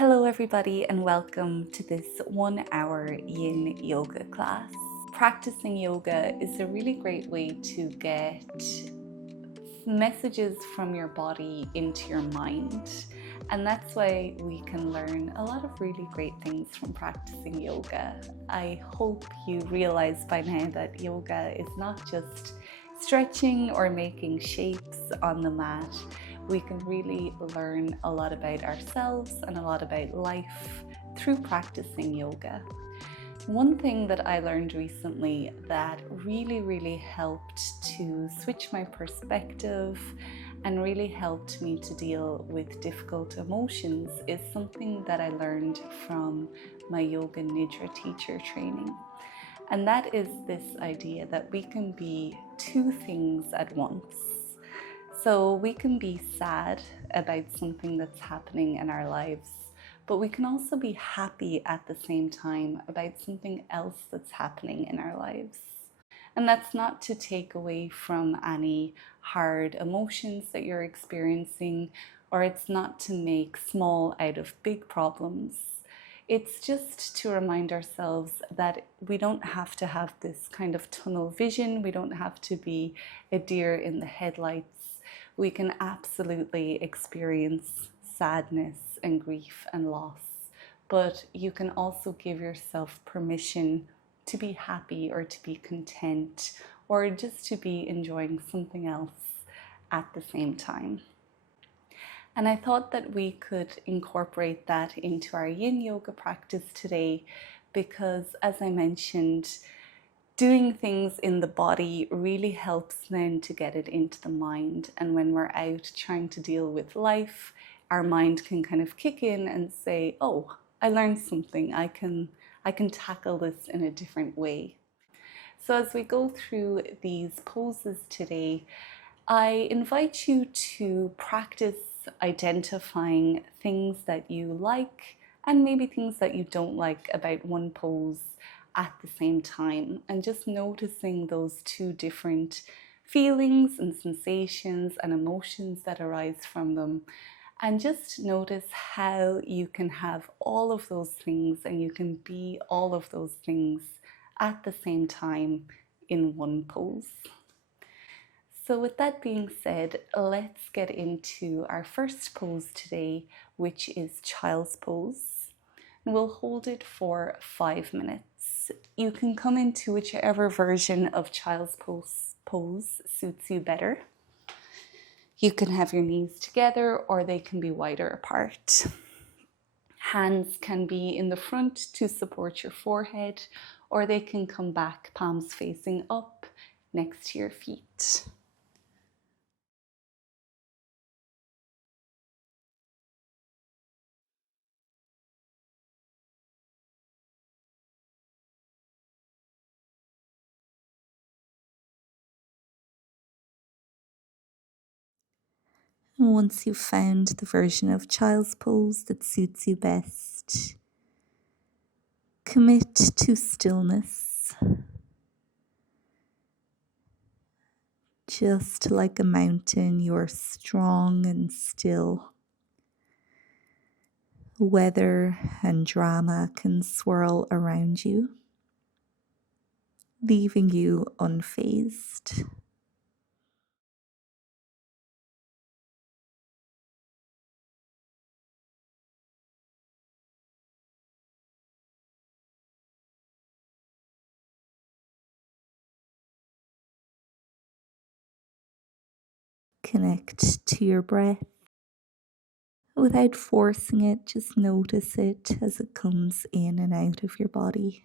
Hello everybody and welcome to this 1 hour yin yoga class. Practicing yoga is a really great way to get messages from your body into your mind, and that's why we can learn a lot of really great things from practicing yoga. I hope you realize by now that yoga is not just stretching or making shapes on the mat. We can really learn a lot about ourselves and a lot about life through practicing yoga. One thing that I learned recently that really helped to switch my perspective and really helped me to deal with difficult emotions is something that I learned from my yoga nidra teacher training. And that is this idea that we can be two things at once. So we can be sad about something that's happening in our lives, but we can also be happy at the same time about something else that's happening in our lives. And that's not to take away from any hard emotions that you're experiencing, or it's not to make small out of big problems. It's just to remind ourselves that we don't have to have this kind of tunnel vision. We don't have to be a deer in the headlights. We can absolutely experience sadness and grief and loss, but you can also give yourself permission to be happy or to be content or just to be enjoying something else at the same time. And I thought that we could incorporate that into our yin yoga practice today because, as I mentioned, doing things in the body really helps then to get it into the mind. And when we're out trying to deal with life, our mind can kind of kick in and say, oh, I learned something. I can tackle this in a different way. So as we go through these poses today, I invite you to practice identifying things that you like and maybe things that you don't like about one pose at the same time, and just noticing those two different feelings and sensations and emotions that arise from them. And just notice how you can have all of those things and you can be all of those things at the same time in one pose. So with that being said, let's get into our first pose today, which is child's pose. And we'll hold it for 5 minutes. You can come into whichever version of child's pose suits you better. You can have your knees together or they can be wider apart. Hands can be in the front to support your forehead, or they can come back, palms facing up next to your feet. And once you've found the version of child's pose that suits you best, commit to stillness. Just like a mountain, you're strong and still. Weather and drama can swirl around you, leaving you unfazed. Connect to your breath. Without forcing it, just notice it as it comes in and out of your body.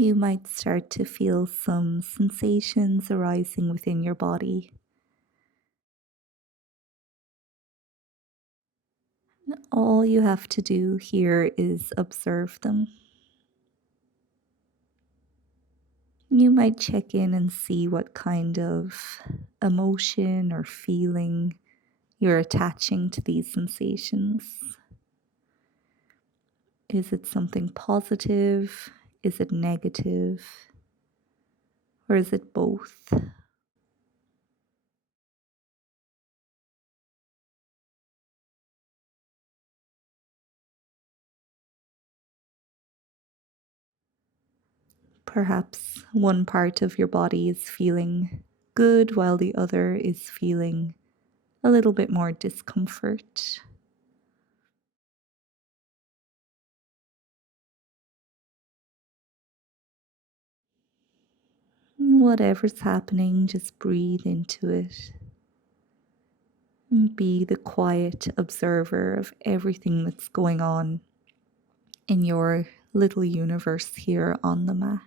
You might start to feel some sensations arising within your body. All you have to do here is observe them. You might check in and see what kind of emotion or feeling you're attaching to these sensations. Is it something positive? Is it negative? Or is it both? Perhaps one part of your body is feeling good while the other is feeling a little bit more discomfort. Whatever's happening, just breathe into it. And be the quiet observer of everything that's going on in your little universe here on the mat.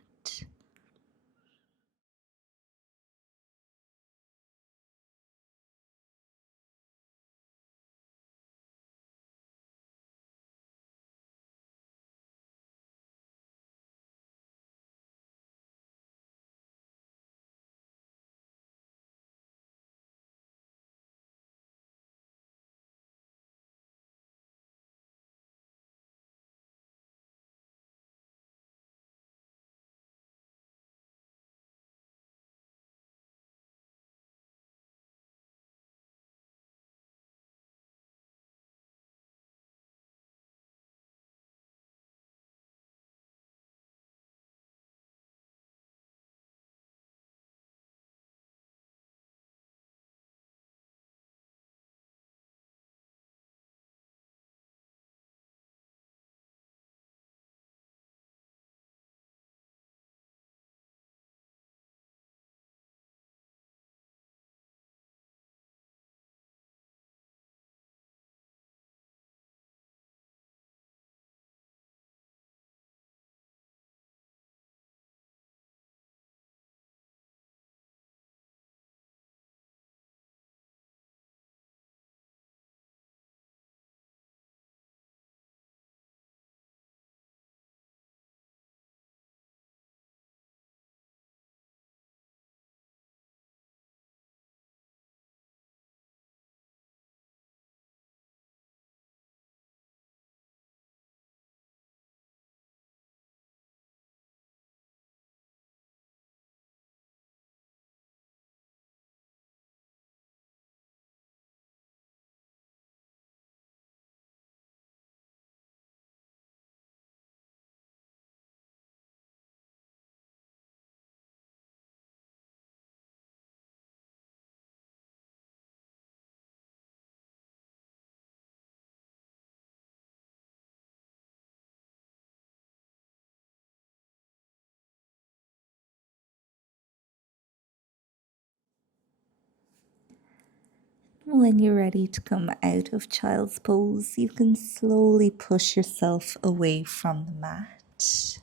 When you're ready to come out of child's pose, you can slowly push yourself away from the mat,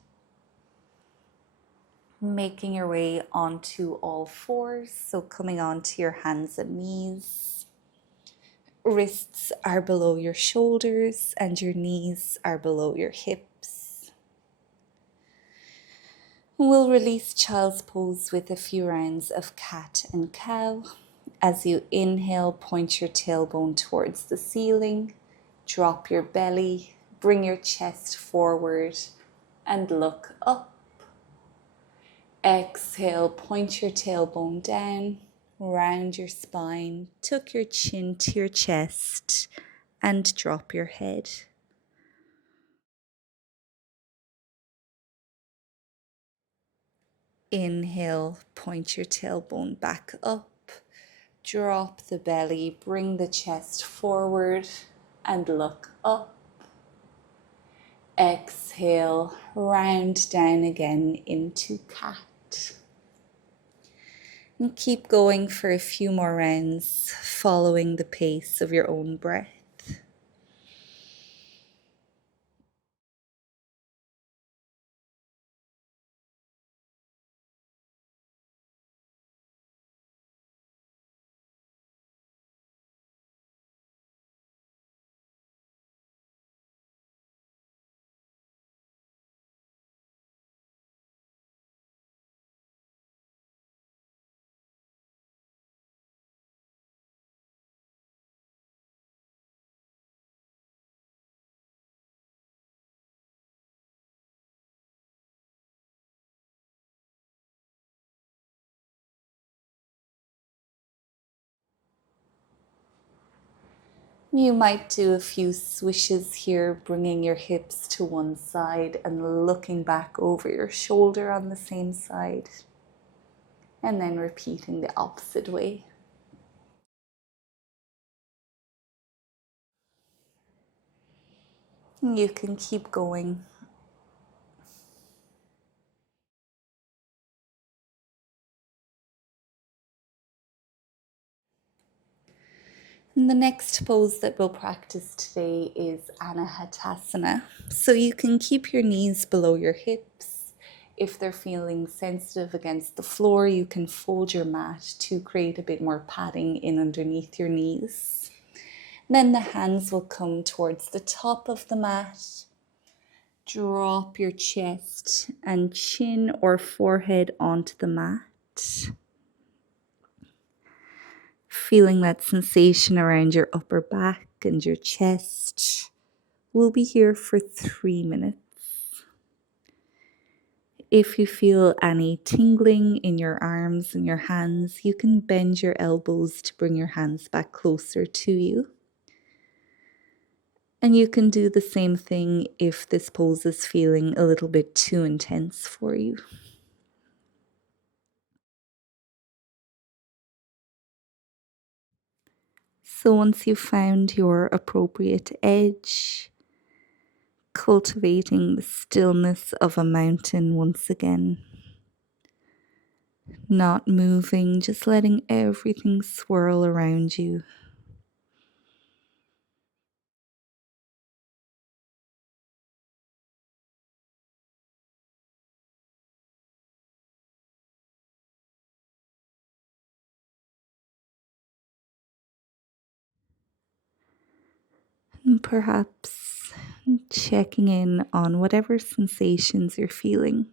making your way onto all fours, so coming onto your hands and knees. Wrists are below your shoulders and your knees are below your hips. We'll release child's pose with a few rounds of cat and cow. As you inhale, point your tailbone towards the ceiling, drop your belly, bring your chest forward and look up. Exhale, point your tailbone down, round your spine, tuck your chin to your chest and drop your head. Inhale, point your tailbone back up, drop the belly, bring the chest forward and look up. Exhale, round down again into cat. And keep going for a few more rounds, following the pace of your own breath. You might do a few swishes here, bringing your hips to one side and looking back over your shoulder on the same side, and then repeating the opposite way. You can keep going. And the next pose that we'll practice today is Anahatasana. So you can keep your knees below your hips. If they're feeling sensitive against the floor, you can fold your mat to create a bit more padding in underneath your knees. Then the hands will come towards the top of the mat. Drop your chest and chin or forehead onto the mat. Feeling that sensation around your upper back and your chest. We'll be here for 3 minutes. If you feel any tingling in your arms and your hands, you can bend your elbows to bring your hands back closer to you. And you can do the same thing if this pose is feeling a little bit too intense for you. So once you've found your appropriate edge, cultivating the stillness of a mountain once again. Not moving, just letting everything swirl around you. And perhaps checking in on whatever sensations you're feeling.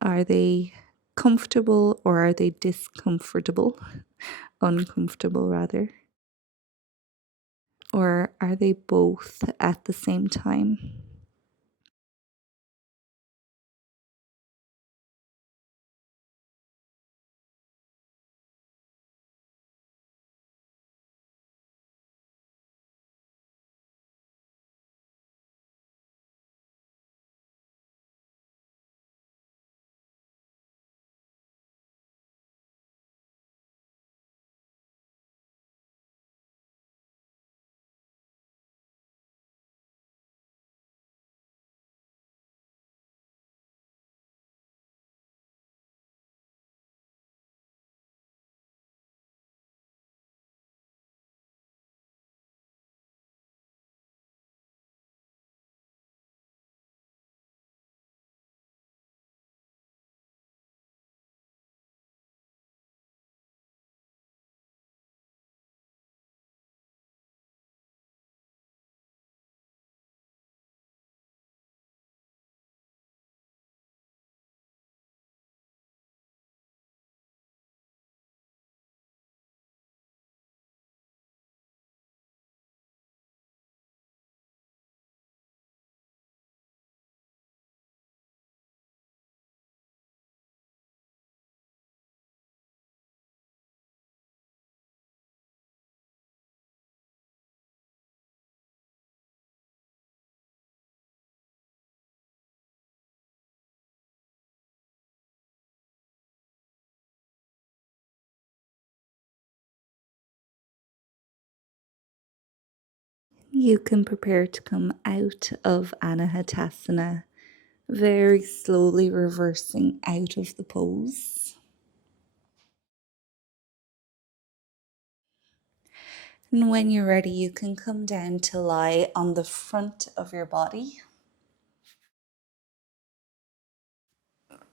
Are they comfortable or are they discomfortable? Uncomfortable, rather. Or are they both at the same time? You can prepare to come out of Anahatasana, very slowly reversing out of the pose. And when you're ready, you can come down to lie on the front of your body,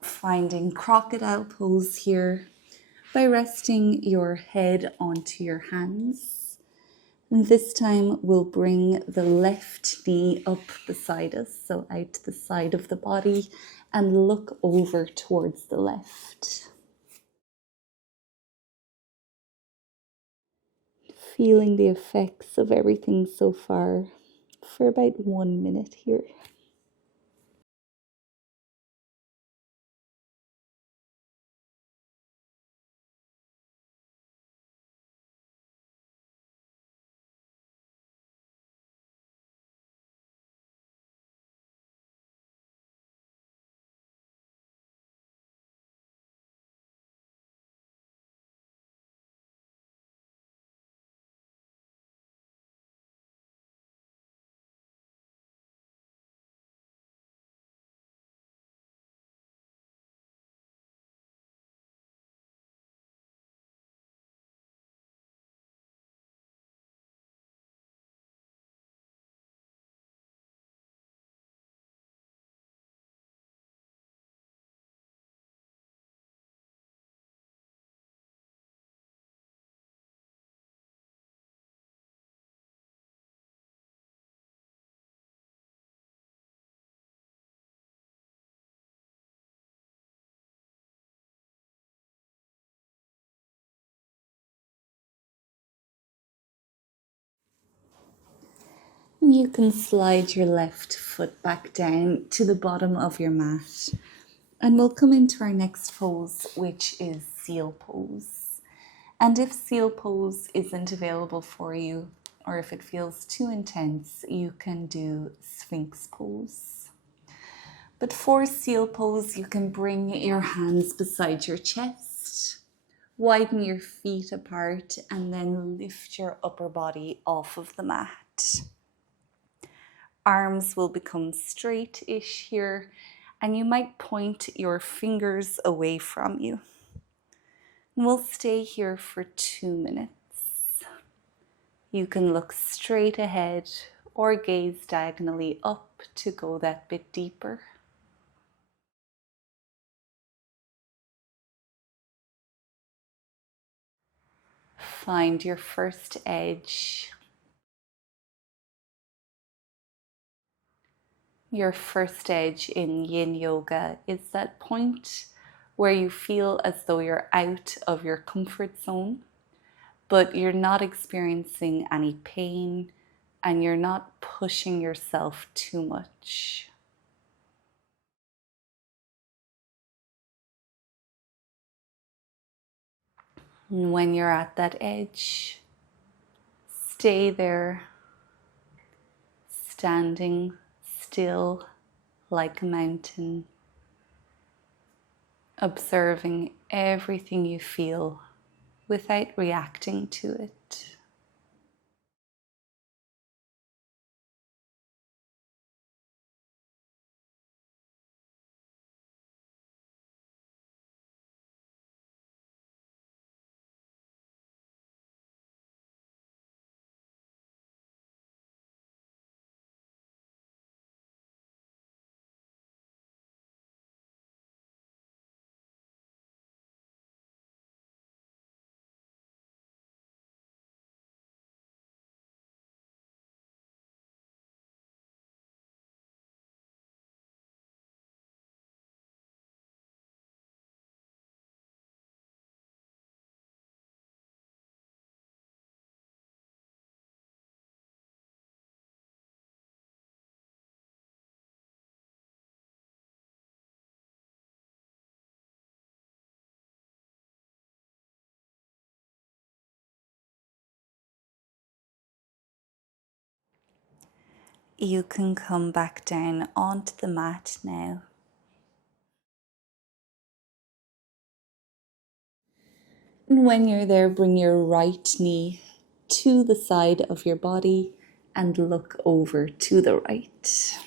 finding crocodile pose here by resting your head onto your hands. And this time we'll bring the left knee up beside us, so out to the side of the body, and look over towards the left. Feeling the effects of everything so far for about 1 minute here. You can slide your left foot back down to the bottom of your mat. And we'll come into our next pose, which is seal pose. And if seal pose isn't available for you, or if it feels too intense, you can do Sphinx pose. But for seal pose, you can bring your hands beside your chest, widen your feet apart, and then lift your upper body off of the mat. Arms will become straight-ish here, and you might point your fingers away from you. We'll stay here for 2 minutes. You can look straight ahead or gaze diagonally up to go that bit deeper. Find your first edge. Your first edge in Yin Yoga is that point where you feel as though you're out of your comfort zone, but you're not experiencing any pain and you're not pushing yourself too much. And when you're at that edge, stay there, standing still like a mountain, observing everything you feel without reacting to it. You can come back down onto the mat now. And when you're there, bring your right knee to the side of your body and look over to the right.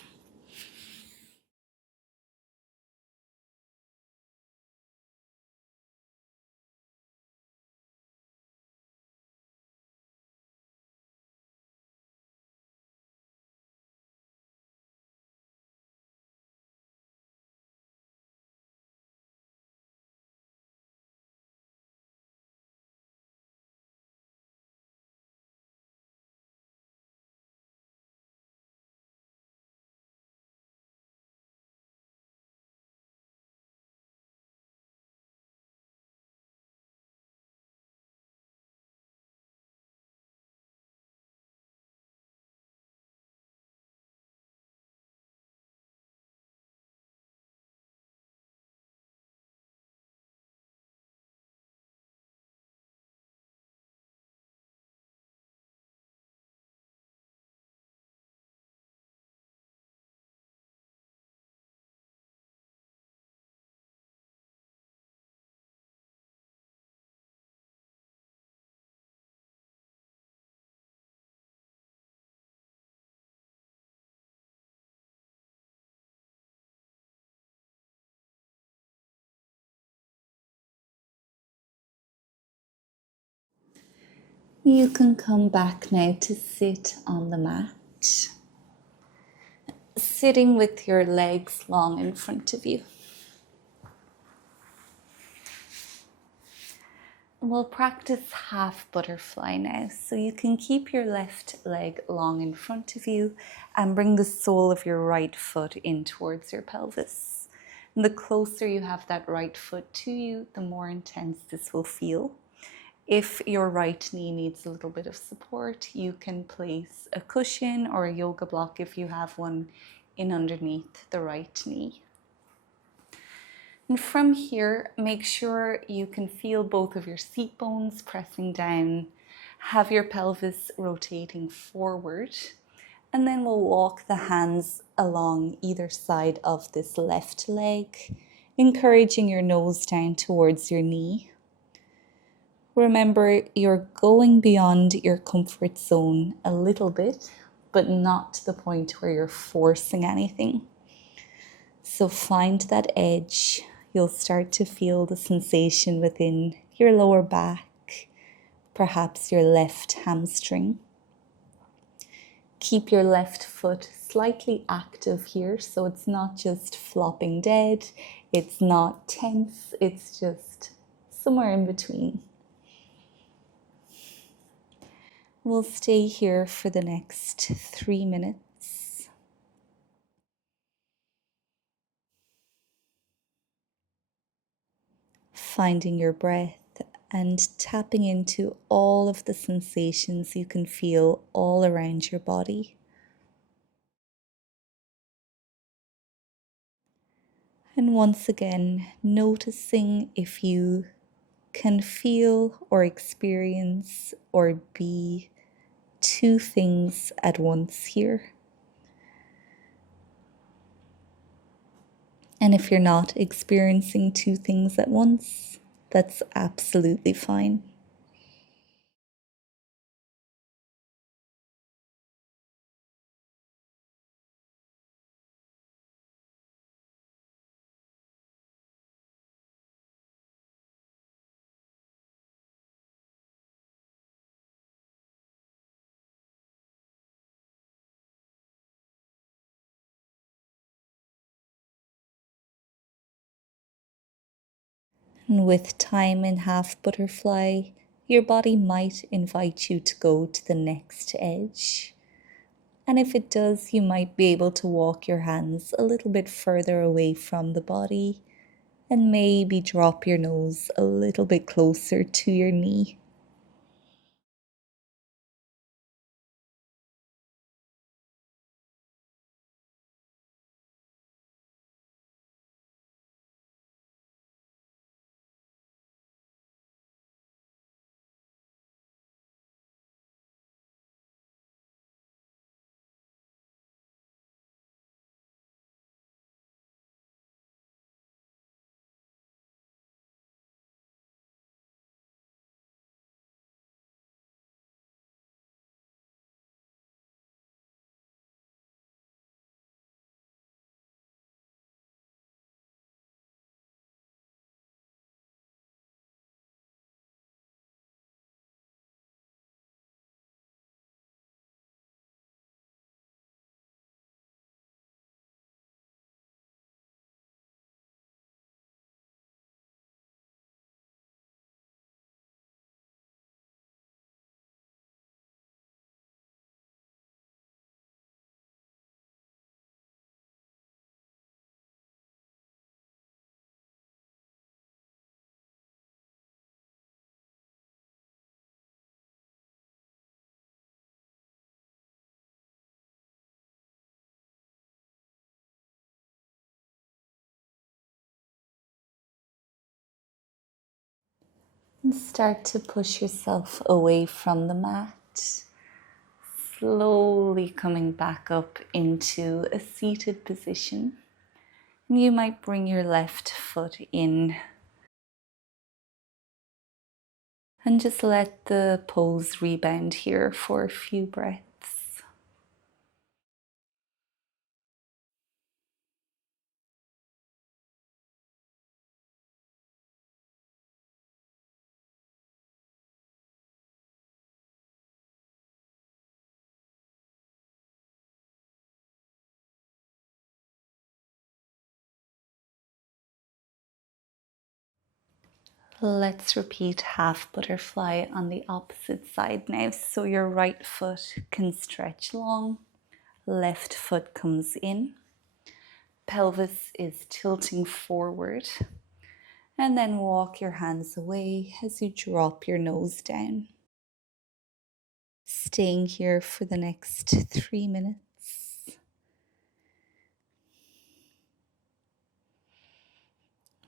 You can come back now to sit on the mat, sitting with your legs long in front of you. We'll practice half butterfly now. So you can keep your left leg long in front of you and bring the sole of your right foot in towards your pelvis. And the closer you have that right foot to you, the more intense this will feel. If your right knee needs a little bit of support, you can place a cushion or a yoga block if you have one in underneath the right knee. And from here, make sure you can feel both of your seat bones pressing down, have your pelvis rotating forward, and then we'll walk the hands along either side of this left leg, encouraging your nose down towards your knee. Remember, you're going beyond your comfort zone a little bit, but not to the point where you're forcing anything. So find that edge. You'll start to feel the sensation within your lower back, perhaps your left hamstring. Keep your left foot slightly active here, so it's not just flopping dead, it's not tense, it's just somewhere in between. We'll stay here for the next 3 minutes. Finding your breath and tapping into all of the sensations you can feel all around your body. And once again, noticing if you can feel or experience or be two things at once here. And if you're not experiencing two things at once, that's absolutely fine. And with time in half butterfly, your body might invite you to go to the next edge. And if it does, you might be able to walk your hands a little bit further away from the body and maybe drop your nose a little bit closer to your knee. And start to push yourself away from the mat, slowly coming back up into a seated position. And you might bring your left foot in and just let the pose rebound here for a few breaths. Let's repeat half butterfly on the opposite side now. So your right foot can stretch long, left foot comes in, pelvis is tilting forward, And then walk your hands away as you drop your nose down. Staying here for the next 3 minutes.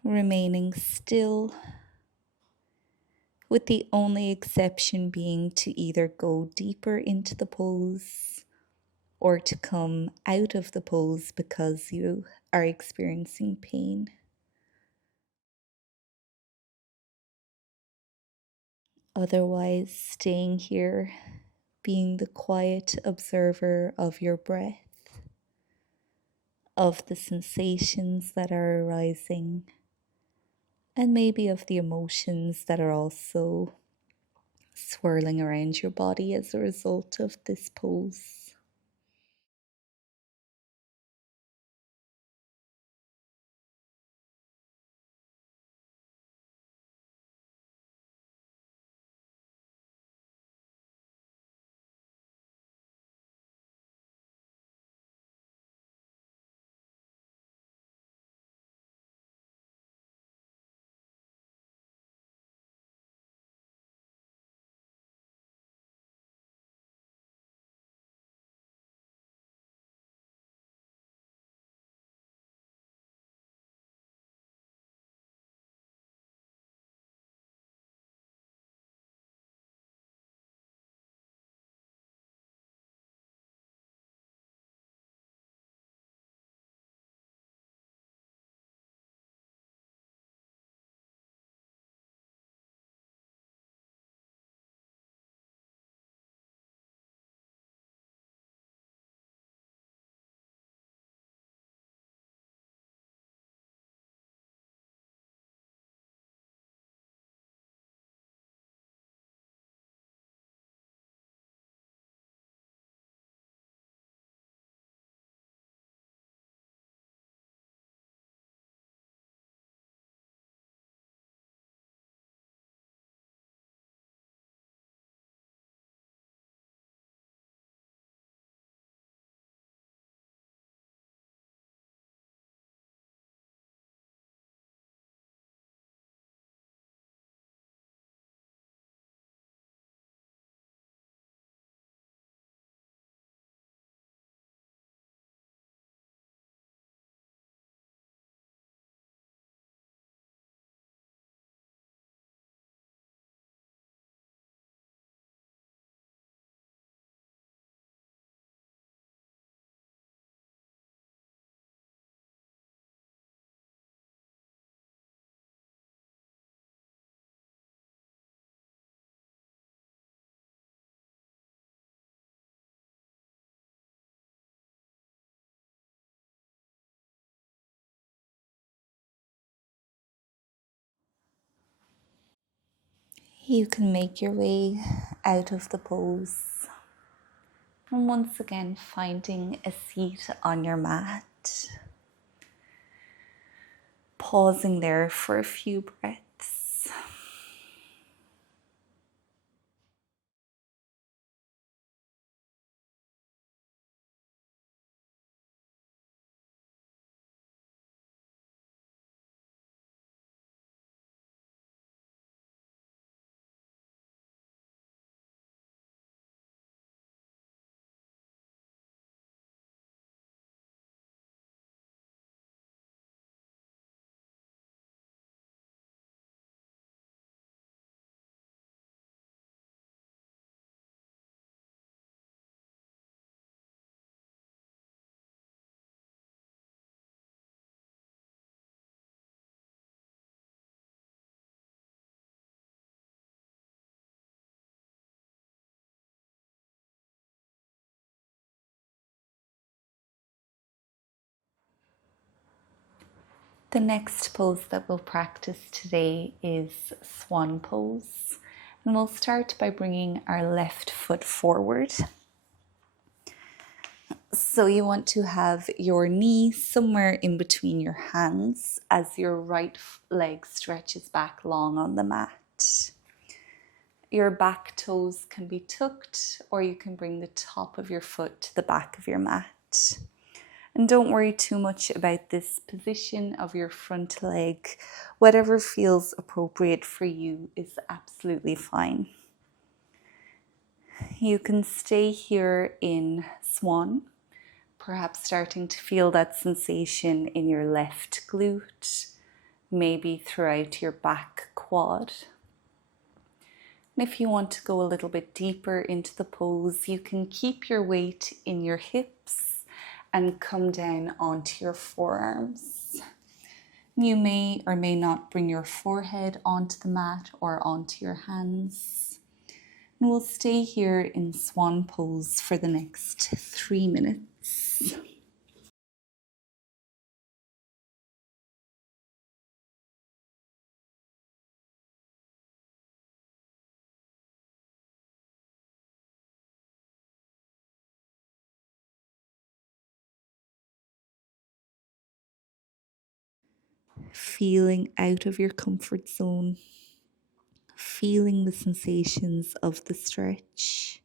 Remaining still, with the only exception being to either go deeper into the pose or to come out of the pose because you are experiencing pain. Otherwise, staying here, being the quiet observer of your breath, of the sensations that are arising, and maybe of the emotions that are also swirling around your body as a result of this pose. You can make your way out of the pose. And once again, finding a seat on your mat. Pausing there for a few breaths. The next pose that we'll practice today is Swan Pose. And we'll start by bringing our left foot forward. So you want to have your knee somewhere in between your hands as your right leg stretches back long on the mat. Your back toes can be tucked, or you can bring the top of your foot to the back of your mat. And don't worry too much about this position of your front leg. Whatever feels appropriate for you is absolutely fine. You can stay here in Swan, perhaps starting to feel that sensation in your left glute, maybe throughout your back quad. And if you want to go a little bit deeper into the pose, you can keep your weight in your hips and come down onto your forearms. You may or may not bring your forehead onto the mat or onto your hands. And we'll stay here in Swan Pose for the next 3 minutes. Feeling out of your comfort zone, feeling the sensations of the stretch,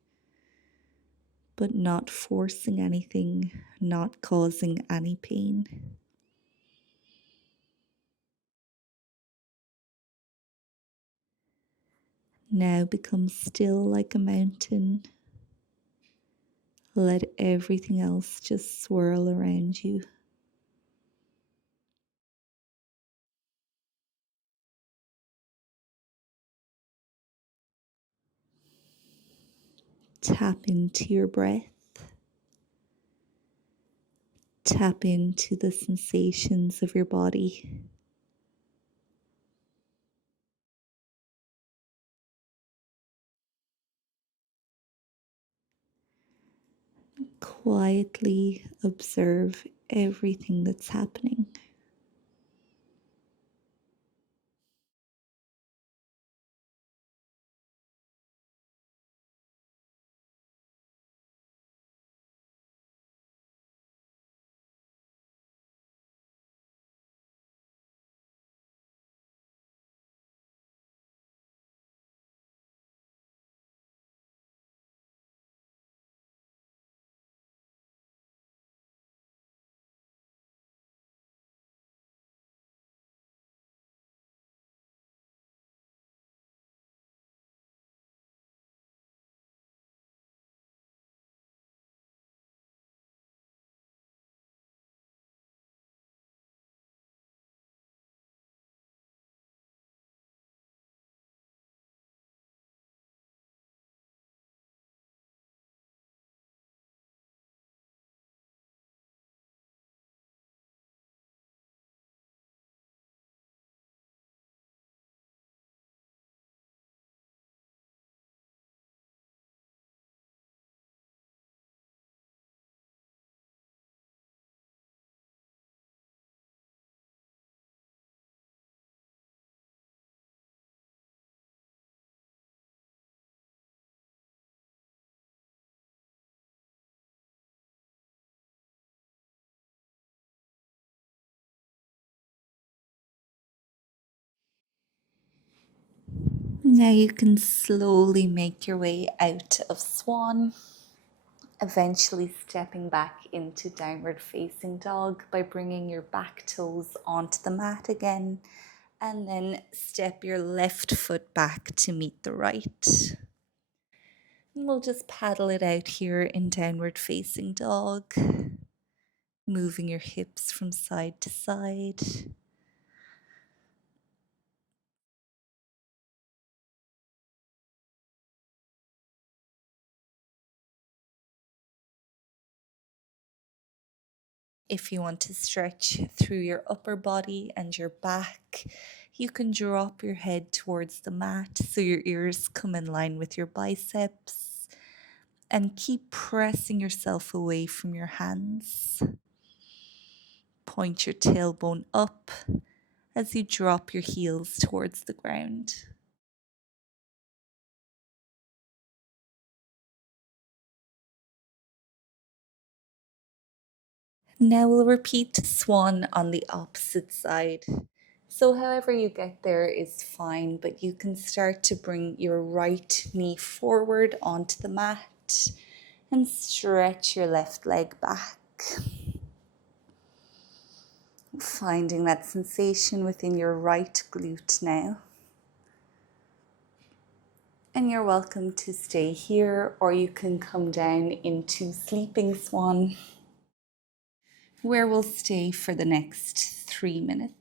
but not forcing anything, not causing any pain. Now become still like a mountain. Let everything else just swirl around you. Tap into your breath. Tap into the sensations of your body. Quietly observe everything that's happening. Now you can slowly make your way out of Swan, eventually stepping back into downward facing dog by bringing your back toes onto the mat again, and then step your left foot back to meet the right. And we'll just paddle it out here in downward facing dog, moving your hips from side to side. If you want to stretch through your upper body and your back, you can drop your head towards the mat so your ears come in line with your biceps, and keep pressing yourself away from your hands. Point your tailbone up as you drop your heels towards the ground. Now we'll repeat Swan on the opposite side. So however you get there is fine, but you can start to bring your right knee forward onto the mat and stretch your left leg back. Finding that sensation within your right glute now. And you're welcome to stay here, or you can come down into Sleeping Swan, where we'll stay for the next 3 minutes.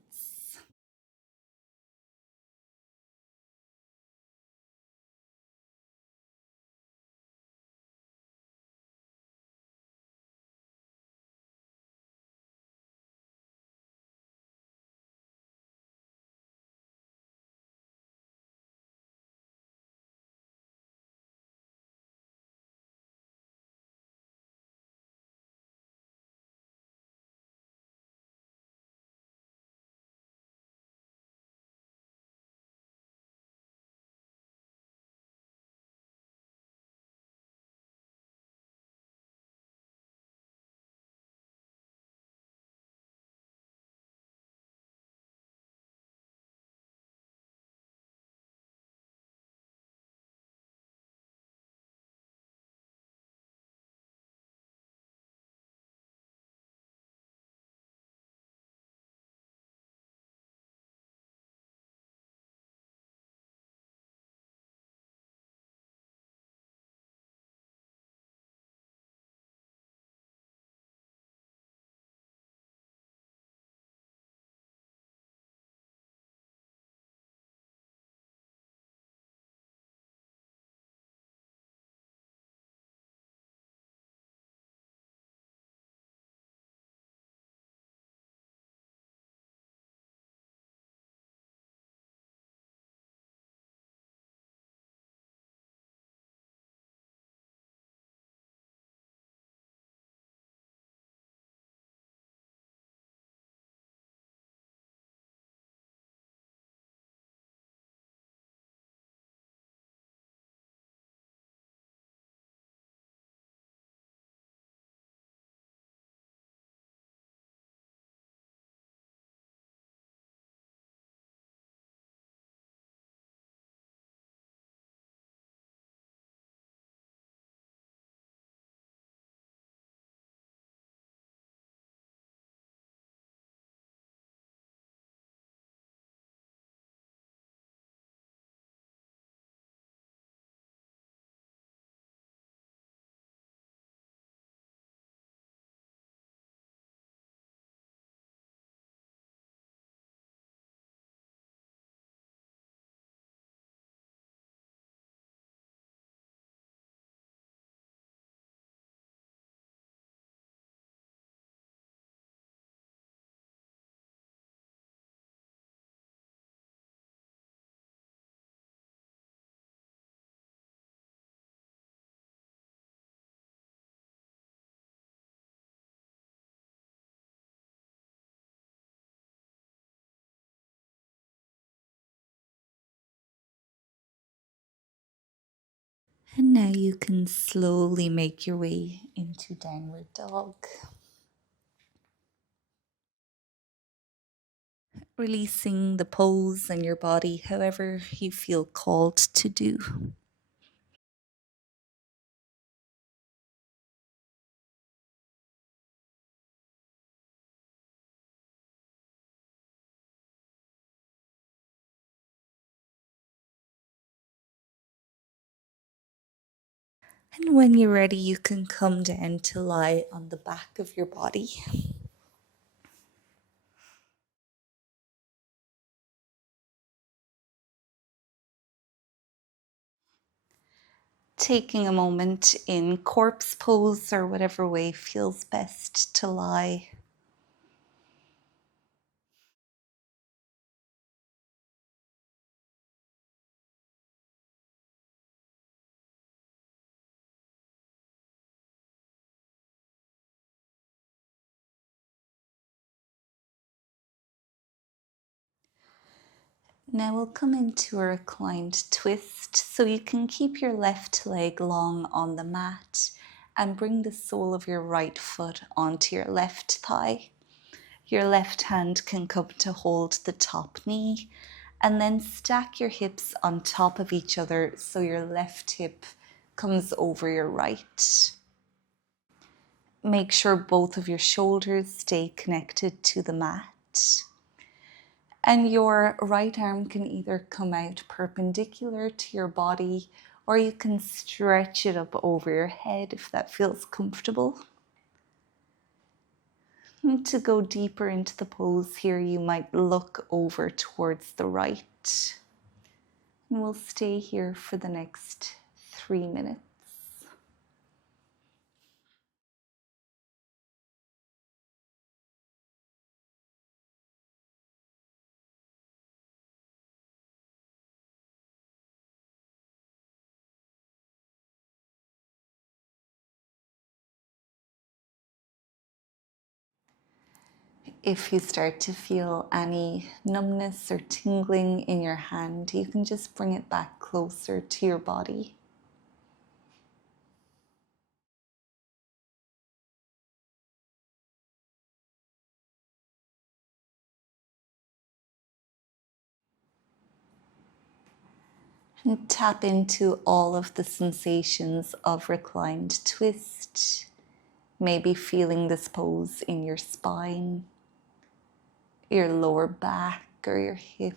And now you can slowly make your way into downward dog. Releasing the pose and your body however you feel called to do. And when you're ready, you can come down to lie on the back of your body. Taking a moment in corpse pose or whatever way feels best to lie. Now we'll come into a reclined twist, so you can keep your left leg long on the mat and bring the sole of your right foot onto your left thigh. Your left hand can come to hold the top knee, and then stack your hips on top of each other so your left hip comes over your right. Make sure both of your shoulders stay connected to the mat. And your right arm can either come out perpendicular to your body, or you can stretch it up over your head if that feels comfortable. And to go deeper into the pose here, you might look over towards the right. And we'll stay here for the next 3 minutes. If you start to feel any numbness or tingling in your hand, you can just bring it back closer to your body. And tap into all of the sensations of reclined twist. Maybe feeling this pose in your spine, your lower back, or your hips.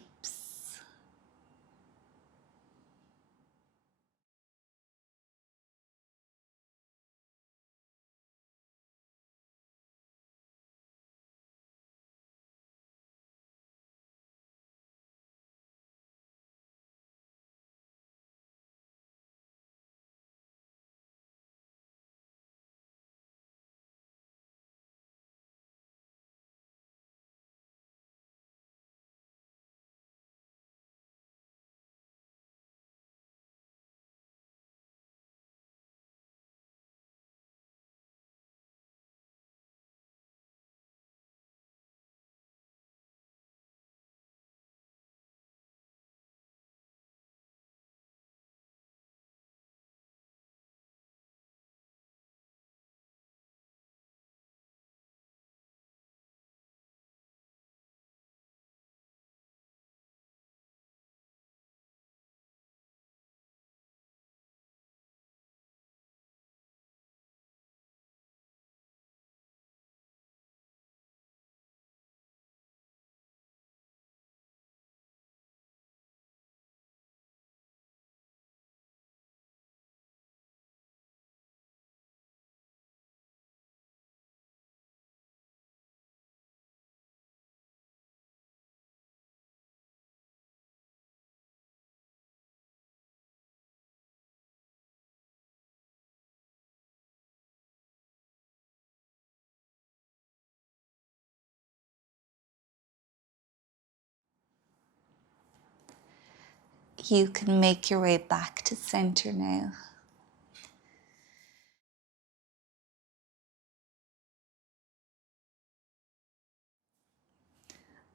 You can make your way back to center now.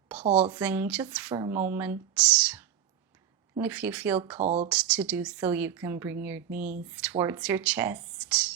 Pausing just for a moment. And if you feel called to do so, you can bring your knees towards your chest.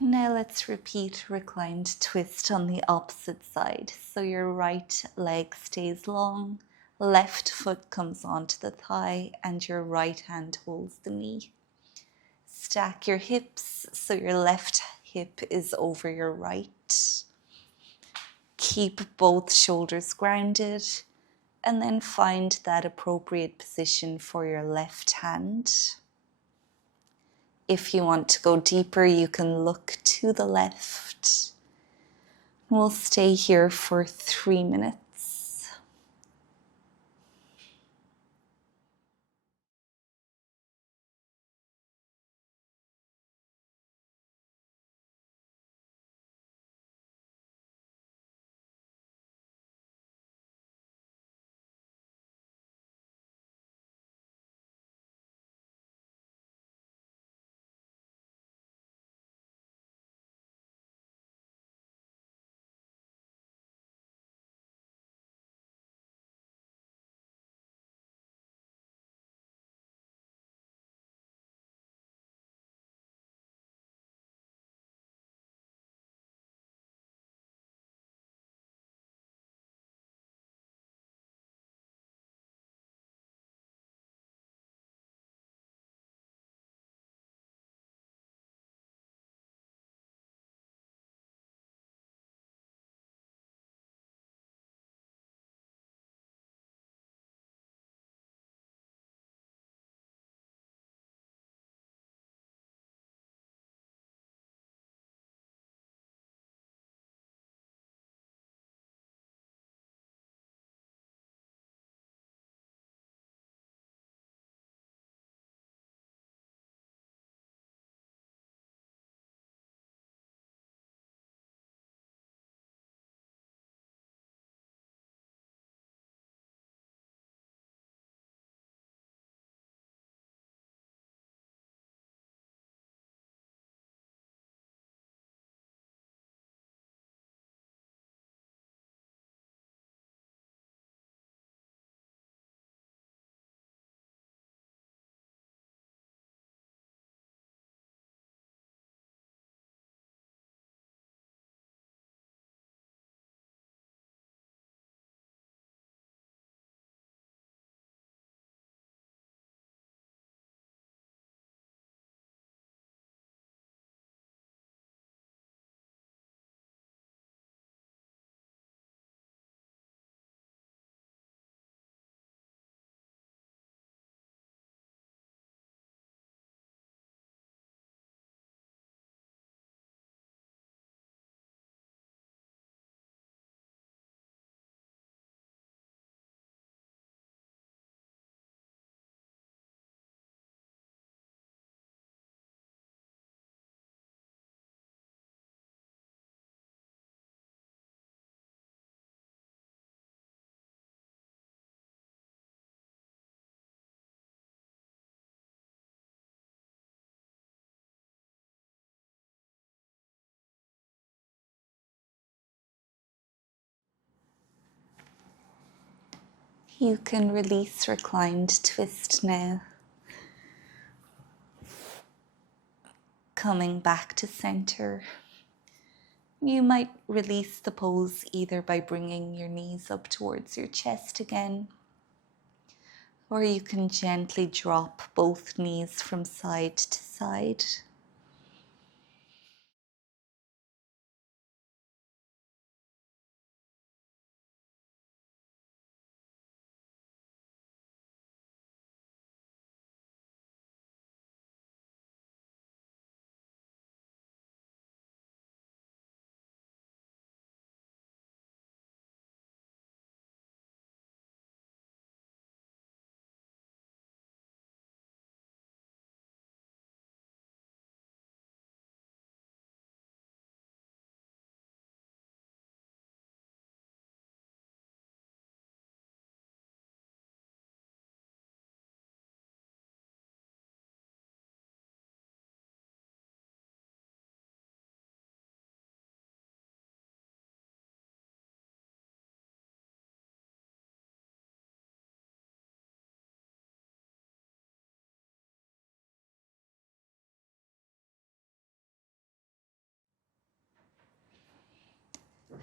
Now let's repeat reclined twist on the opposite side. So your right leg stays long, left foot comes onto the thigh, and your right hand holds the knee. Stack your hips so your left hip is over your right. Keep both shoulders grounded, and then find that appropriate position for your left hand. If you want to go deeper, you can look to the left. We'll stay here for 3 minutes. You can release Reclined Twist now. Coming back to center. You might release the pose either by bringing your knees up towards your chest again, or you can gently drop both knees from side to side.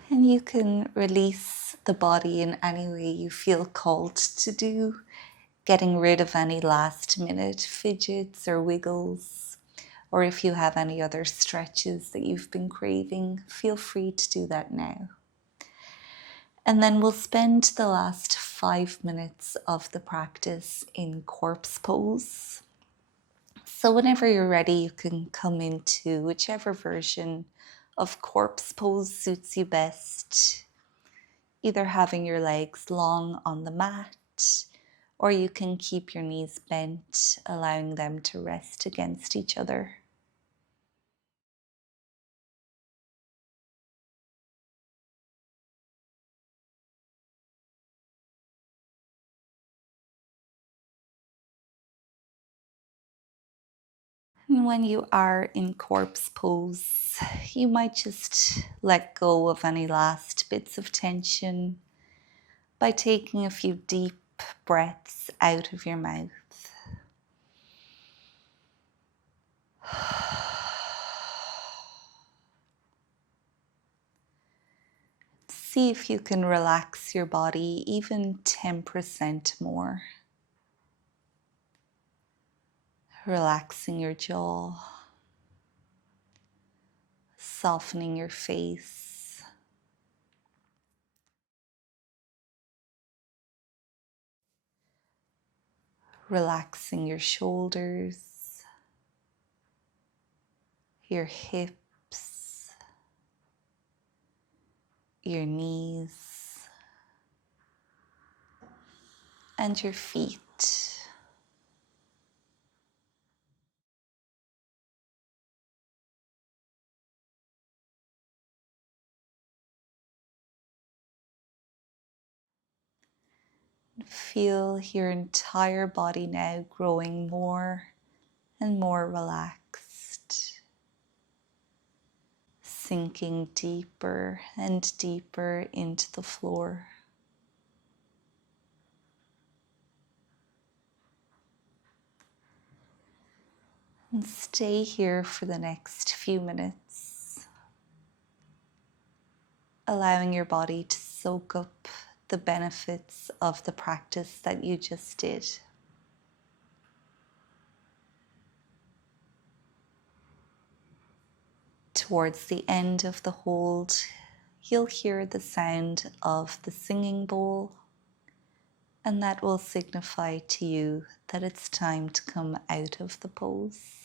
And you can release the body in any way you feel called to do, getting rid of any last minute fidgets or wiggles, or if you have any other stretches that you've been craving, feel free to do that now. And then we'll spend the last 5 minutes of the practice in corpse pose. So whenever you're ready, you can come into whichever version of corpse pose suits you best. Either having your legs long on the mat, or you can keep your knees bent, allowing them to rest against each other. And when you are in corpse pose, you might just let go of any last bits of tension by taking a few deep breaths out of your mouth. See if you can relax your body even 10% more. Relaxing your jaw, softening your face, relaxing your shoulders, your hips, your knees, and your feet. Feel your entire body now growing more and more relaxed, sinking deeper and deeper into the floor. And stay here for the next few minutes, allowing your body to soak up the benefits of the practice that you just did. Towards the end of the hold, you'll hear the sound of the singing bowl, and that will signify to you that it's time to come out of the pose.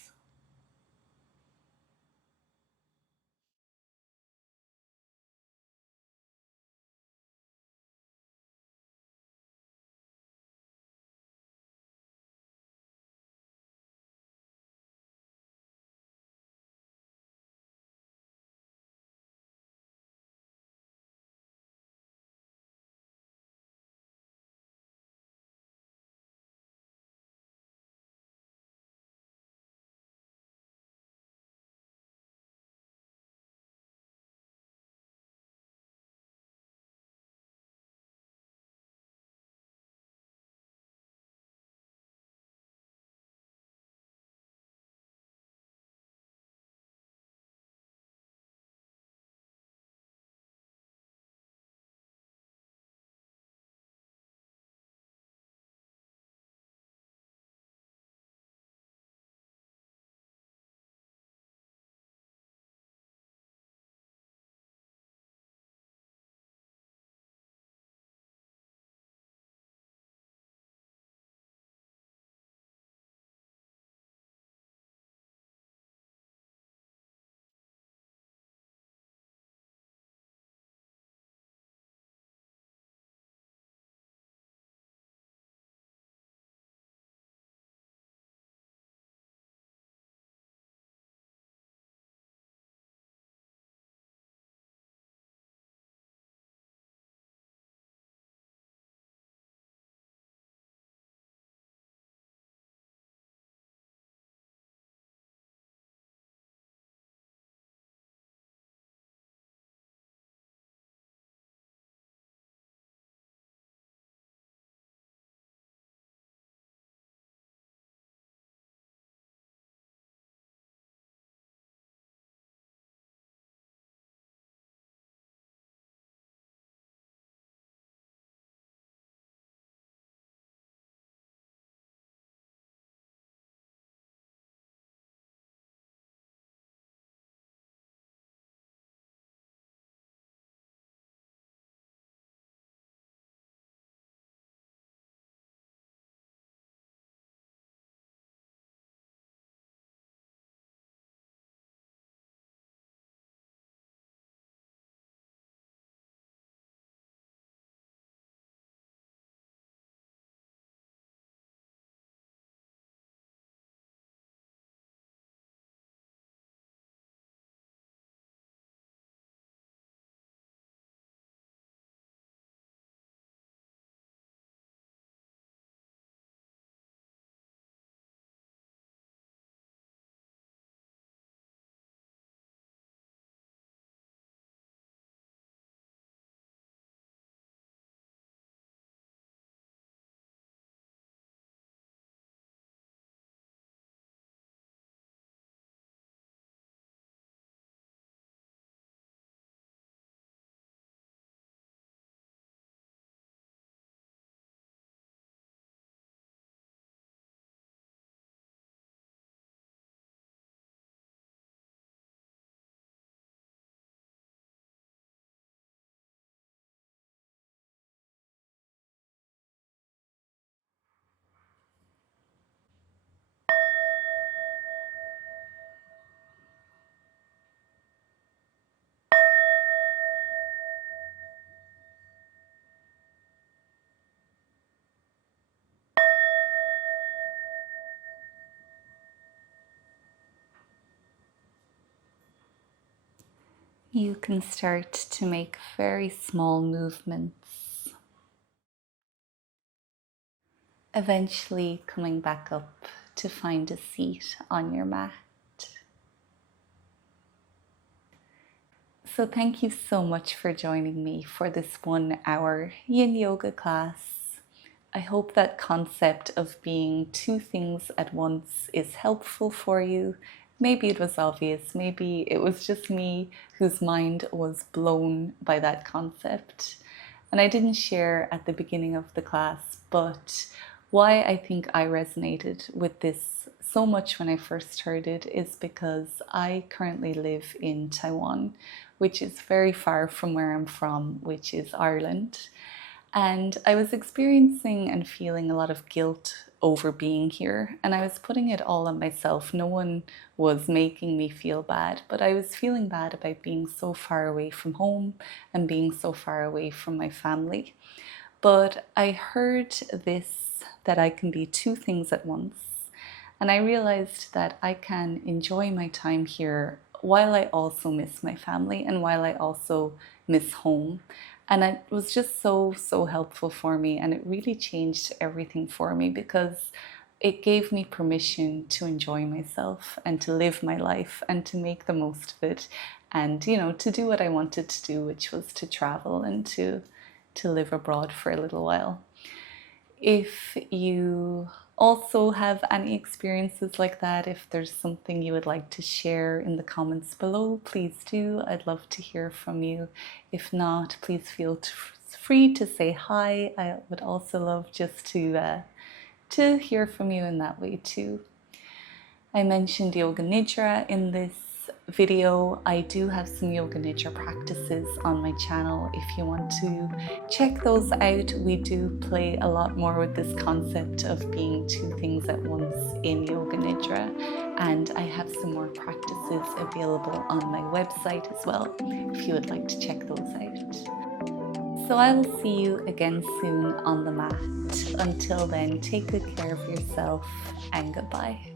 You can start to make very small movements, eventually coming back up to find a seat on your mat. So thank you so much for joining me for this 1 hour yin yoga class. I hope that concept of being two things at once is helpful for you. Maybe it was obvious, maybe it was just me whose mind was blown by that concept. And I didn't share at the beginning of the class, but why I think I resonated with this so much when I first heard it is because I currently live in Taiwan, which is very far from where I'm from, which is Ireland. And I was experiencing and feeling a lot of guilt over being here. And I was putting it all on myself. No one was making me feel bad, but I was feeling bad about being so far away from home and being so far away from my family. But I heard this, that I can be two things at once. And I realized that I can enjoy my time here while I also miss my family and while I also miss home. And it was just so helpful for me, and it really changed everything for me because it gave me permission to enjoy myself and to live my life and to make the most of it, and to do what I wanted to do, which was to travel and to live abroad for a little while. If you also have any experiences like that, if there's something you would like to share in the comments below, please do. I'd love to hear from you. If not, please feel free to say hi. I would also love just to hear from you in that way too. I mentioned Yoga Nidra in this video. I do have some Yoga Nidra practices on my channel if you want to check those out. We do play a lot more with this concept of being two things at once in Yoga Nidra, and I have some more practices available on my website as well if you would like to check those out. So I will see you again soon on the mat. Until then, take good care of yourself and goodbye.